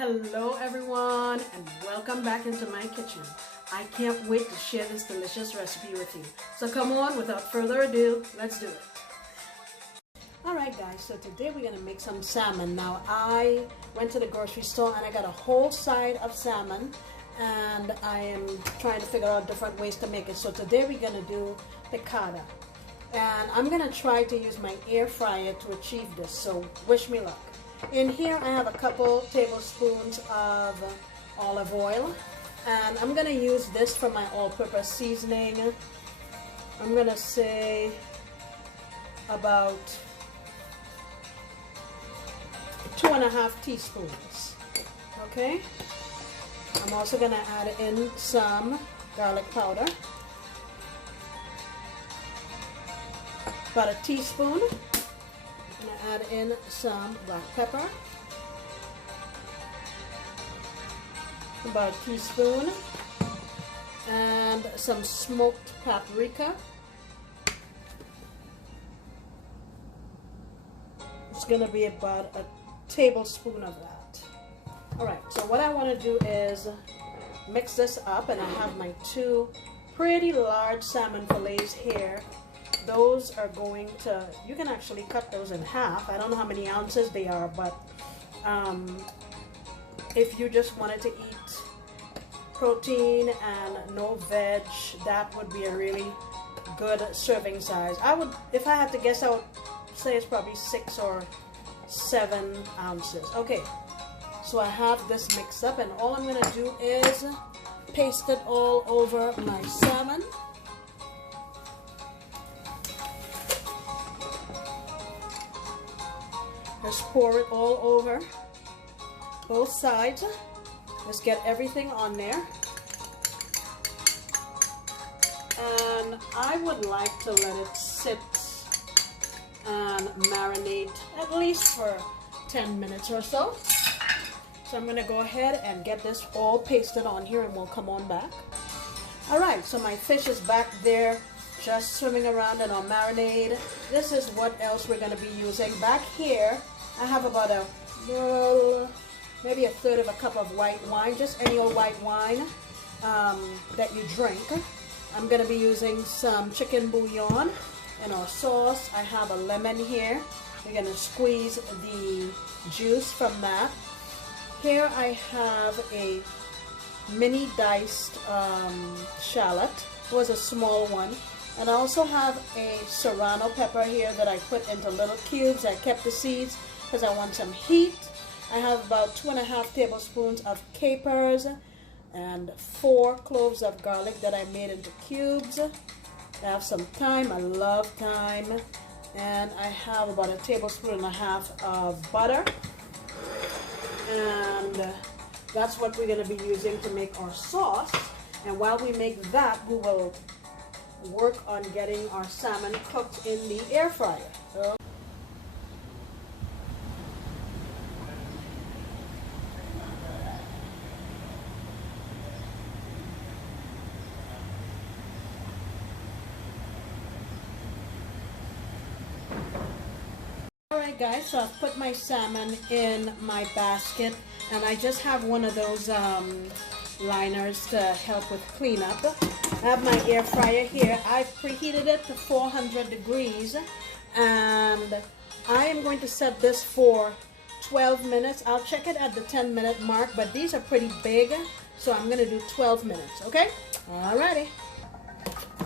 Hello everyone and welcome back into my kitchen. I can't wait to share this delicious recipe with you. So come on, without further ado, let's do it. Alright guys, so today we're going to make some salmon. Now I went to the grocery store and I got a whole side of salmon and I am trying to figure out different ways to make it. So today we're going to do piccata. And I'm going to try to use my air fryer to achieve this, so wish me luck. In here I have a couple tablespoons of olive oil, and I'm going to use this for my all-purpose seasoning. I'm going to say about 2.5 teaspoons. Okay? I'm also going to add in some garlic powder. About a teaspoon. I'm going to add in some black pepper. About a teaspoon. And some smoked paprika. It's going to be about a tablespoon of that. Alright, so what I want to do is mix this up, and I have my two pretty large salmon fillets here. Those are going to, you can actually cut those in half. I don't know how many ounces they are, but if you just wanted to eat protein and no veg, that would be a really good serving size. I would, if I had to guess, I would say it's probably 6 or 7 ounces. Okay, so I have this mixed up, and all I'm going to do is paste it all over my salmon. Just pour it all over both sides. Just get everything on there. And I would like to let it sit and marinate at least for 10 minutes or so. So I'm going to go ahead and get this all pasted on here, and we'll come on back. Alright, so my fish is back there just swimming around in our marinade. This is what else we're going to be using. Back here I have about maybe a third of a cup of white wine, just any old white wine that you drink. I'm going to be using some chicken bouillon in our sauce. I have a lemon here. We're going to squeeze the juice from that. Here I have a mini diced shallot. It was a small one. And I also have a serrano pepper here that I put into little cubes. I kept the seeds because I want some heat. I have about 2.5 tablespoons of capers and 4 cloves of garlic that I made into cubes. I have some thyme. I love thyme. And I have about 1.5 tablespoons of butter. And that's what we're going to be using to make our sauce. And while we make that, we will work on getting our salmon cooked in the air fryer. Alright guys, so I've put my salmon in my basket, and I just have one of those liners to help with cleanup. I have my air fryer here. I've preheated it to 400 degrees, and I am going to set this for 12 minutes. I'll check it at the 10-minute mark, but these are pretty big, so I'm going to do 12 minutes, okay? Alrighty.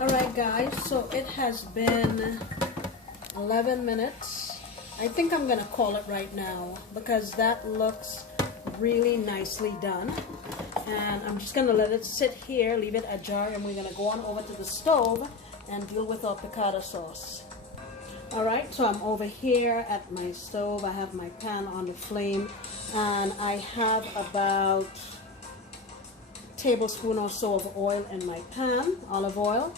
Alright guys, so it has been 11 minutes. I think I'm going to call it right now because that looks really nicely done. And I'm just going to let it sit here, leave it ajar, and we're going to go on over to the stove and deal with our piccata sauce. Alright, so I'm over here at my stove. I have my pan on the flame, and I have about a tablespoon or so of oil in my pan, olive oil.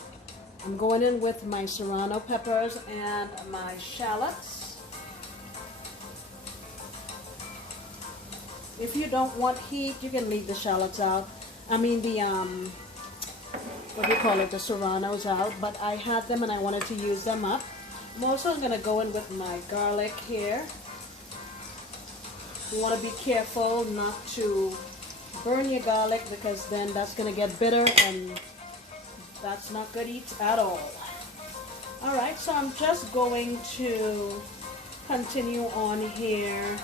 I'm going in with my serrano peppers and my shallots. If you don't want heat, you can leave the shallots out. I mean the what do you call it, the serranos out, but I had them and I wanted to use them up. I'm also going to go in with my garlic here. You want to be careful not to burn your garlic, because then that's going to get bitter and that's not good to eat at all. Alright, so I'm just going to continue on here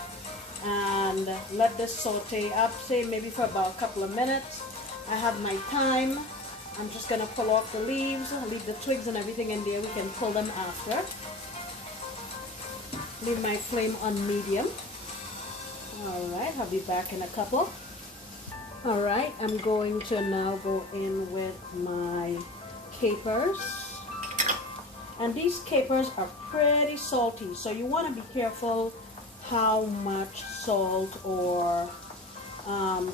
and let this saute up, say maybe for about a couple of minutes. I have my time. I'm just going to pull off the leaves, leave the twigs and everything in there. We can pull them after. Leave my flame on medium. Alright, I'll be back in a couple. Alright, I'm going to now go in with my capers. And these capers are pretty salty, so you want to be careful how much salt or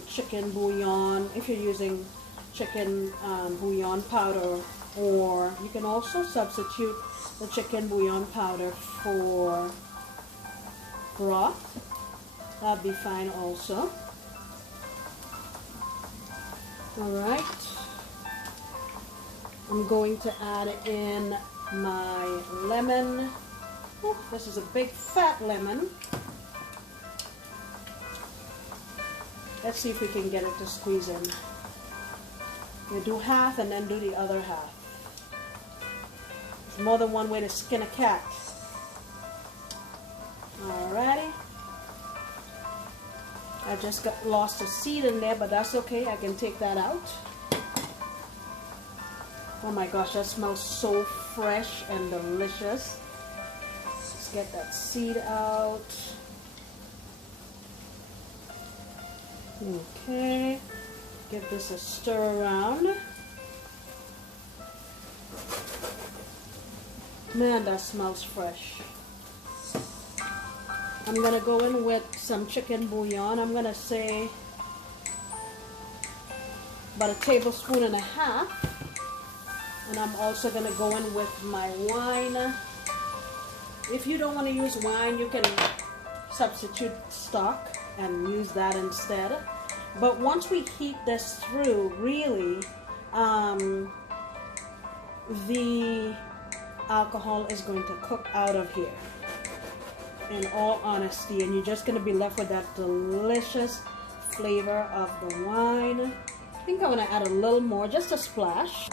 chicken bouillon, if you're using chicken bouillon powder, or you can also substitute the chicken bouillon powder for broth. That'd be fine also. Alright, I'm going to add in my lemon. Oh, this is a big fat lemon. Let's see if we can get it to squeeze in. You do half and then do the other half. There's more than one way to skin a cat. Alrighty. I just lost a seed in there, but that's okay. I can take that out. Oh my gosh, that smells so fresh and delicious. Let's get that seed out. Okay. Give this a stir around. Man, that smells fresh. I'm going to go in with some chicken bouillon. I'm going to say about 1.5 tablespoons. And I'm also going to go in with my wine. If you don't want to use wine, you can substitute stock and use that instead. But once we heat this through, really, the alcohol is going to cook out of here, in all honesty, and you're just going to be left with that delicious flavor of the wine. I think I'm going to add a little more, just a splash.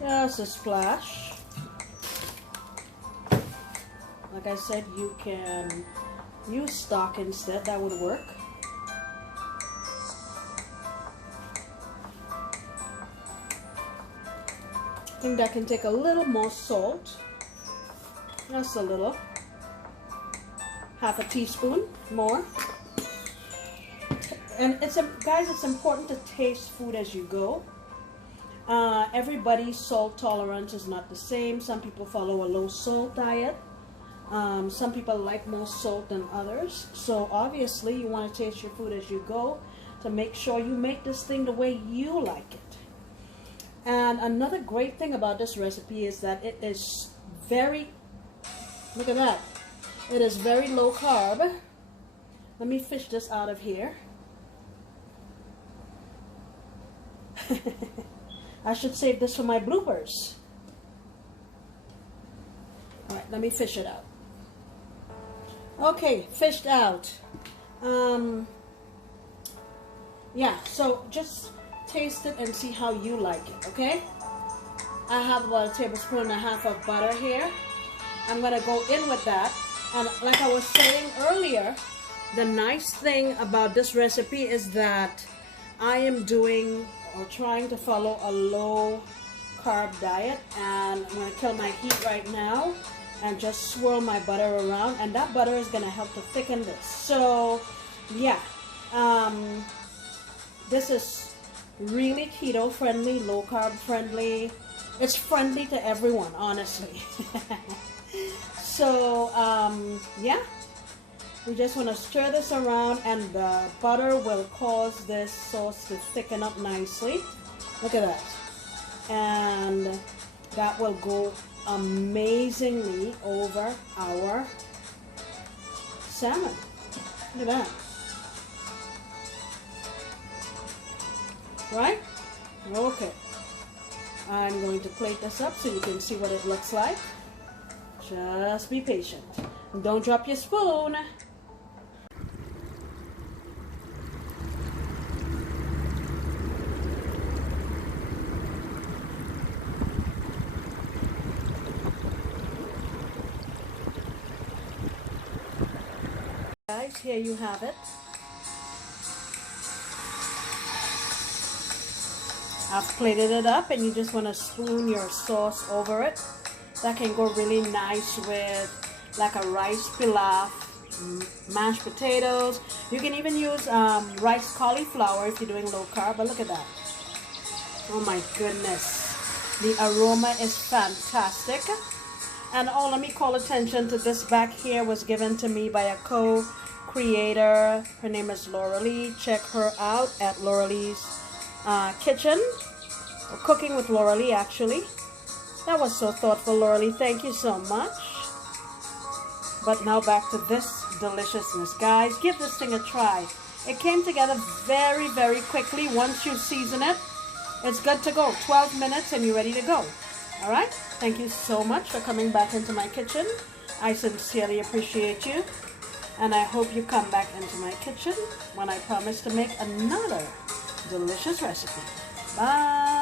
Just a splash. Like I said, you can use stock instead, that would work. I think that can take a little more salt. Just a little. 1/2 teaspoon more. And guys, it's important to taste food as you go. Everybody's salt tolerance is not the same. Some people follow a low salt diet. Some people like more salt than others. So obviously you want to taste your food as you go to make sure you make this thing the way you like it. And another great thing about this recipe is that it is very, look at that, it is very low carb. Let me fish this out of here. I should save this for my bloopers. Alright, let me fish it out. Okay, fished out. Yeah, so just taste it and see how you like it, okay? I have about 1.5 tablespoons of butter here. I'm going to go in with that. And like I was saying earlier, the nice thing about this recipe is that I am doing or trying to follow a low carb diet, and I'm going to kill my heat right now and just swirl my butter around, and that butter is going to help to thicken this. So yeah, this is really keto friendly, low carb friendly. It's friendly to everyone, honestly. So yeah, we just want to stir this around, and the butter will cause this sauce to thicken up nicely. Look at that. And that will go amazingly over our salmon. Look at that. Right? Okay. I'm going to plate this up so you can see what it looks like. Just be patient. Don't drop your spoon. guys, here you have it. I've plated it up, and you just want to spoon your sauce over it. That can go really nice with like a rice pilaf, mashed potatoes. You can even use rice cauliflower if you're doing low carb, but look at that. Oh my goodness. The aroma is fantastic. And oh, let me call attention to this back here was given to me by a co-creator. Her name is Laura Lee. Check her out at Laura Lee's kitchen, or Cooking with Laura Lee, actually. That was so thoughtful, Laura Lee. Thank you so much. But now back to this deliciousness, guys. Give this thing a try. It came together very, very quickly. Once you season it, it's good to go. 12 minutes and you're ready to go. All right? Thank you so much for coming back into my kitchen. I sincerely appreciate you. And I hope you come back into my kitchen when I promise to make another delicious recipe. Bye.